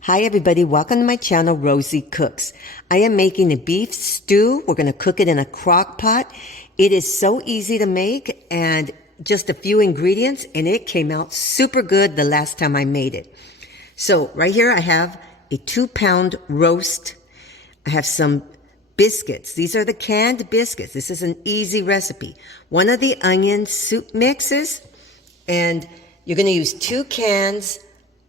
Hi everybody, welcome to my channel, Rosie Cooks. I am making a beef stew. We're going to cook it in a crock pot. It is so easy to make and just a few ingredients, and it came out super good the last time I made it. So right here I have a 2-pound roast. I have some biscuits. These are the canned biscuits. This is an easy recipe. One of the onion soup mixes, and you're going to use 2 cans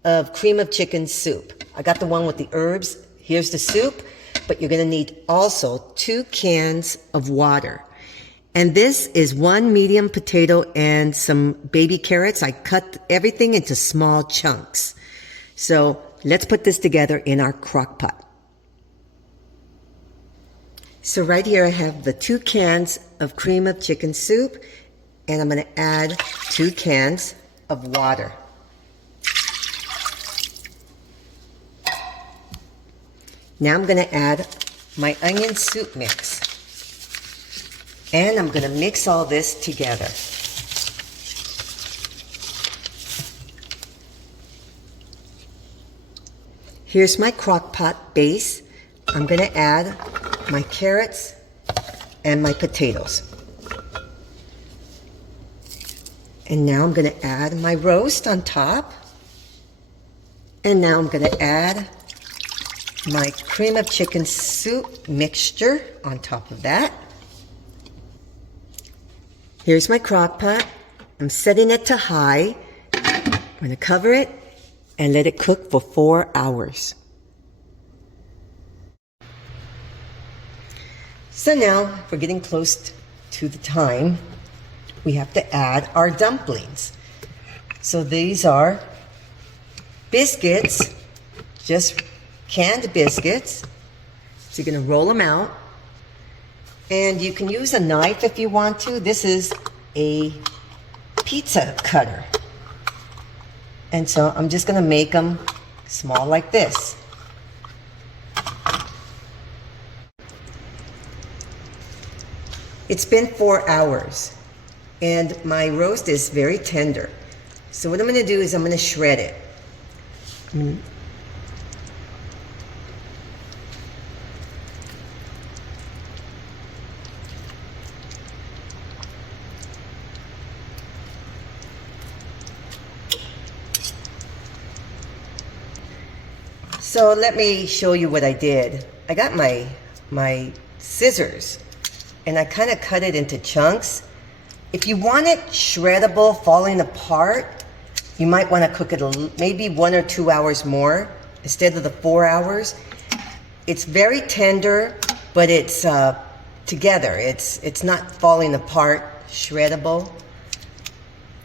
of cream of chicken soup. I got the one with the herbs. Here's the soup, but you're going to need also 2 cans of water. And this is 1 medium potato and some baby carrots. I cut everything into small chunks. So let's put this together in our crock pot. So right here I have the 2 cans of cream of chicken soup, and I'm going to add 2 cans of water. Now I'm going to add my onion soup mix, and I'm going to mix all this together. Here's my crock pot base. I'm going to add my carrots and my potatoes. And now I'm going to add my roast on top. And now I'm going to add my cream of chicken soup mixture on top of that. Here's my crock pot. I'm setting it to high. I'm going to cover it and let it cook for 4 hours. So now we're getting close to the time. We have to add our dumplings. So these are biscuits, just canned biscuits. So you're going to roll them out, and you can use a knife if you want to. This is a pizza cutter, and so I'm just going to make them small like this. It's been 4 hours, and my roast is very tender. So what I'm going to do is I'm going to shred it. So let me show you what I did. I got my scissors, and I kind of cut it into chunks. If you want it shreddable, falling apart, you might want to cook it maybe 1 or 2 hours more instead of the 4 hours. It's very tender, but it's together. It's not falling apart, shreddable.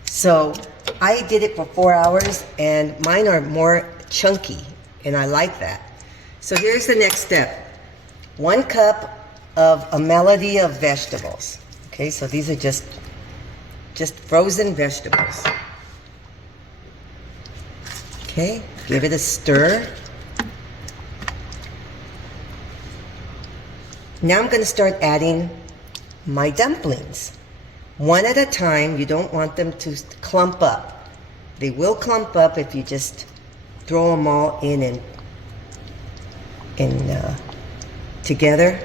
So I did it for 4 hours, and mine are more chunky, and I like that. So here's the next step. 1 cup of a melody of vegetables. Okay, so these are just frozen vegetables. Okay, give it a stir. Now I'm going to start adding my dumplings. 1 at a time. You don't want them to clump up. They will clump up if you just throw them all in and together.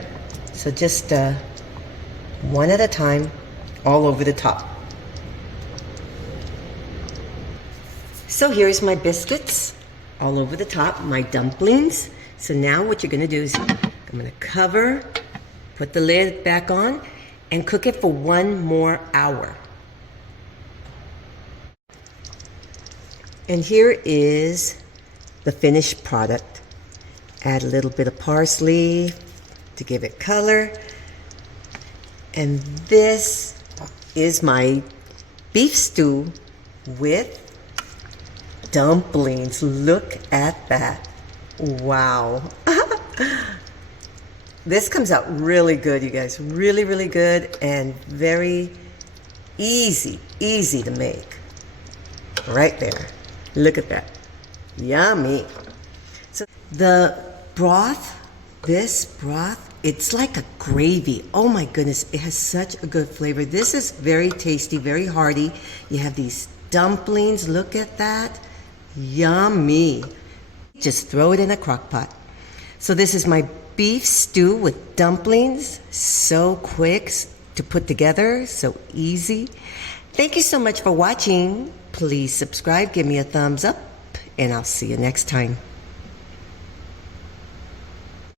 So just 1 at a time, all over the top. So here's my biscuits, all over the top, my dumplings. So now what you're going to do is I'm going to cover, put the lid back on, and cook it for 1 more hour. And here is the finished product. Add a little bit of parsley to give it color. And this is my beef stew with dumplings. Look at that. Wow. This comes out really good, you guys. Really, really good, and very easy to make. Right there. Look at that. Yummy. So the broth, this broth, it's like a gravy. Oh my goodness, it has such a good flavor. This is very tasty, very hearty. You have these dumplings, look at that. Yummy. Just throw it in a crock pot. So this is my beef stew with dumplings. So quick to put together, so easy. Thank you so much for watching. Please subscribe, give me a thumbs up, and I'll see you next time.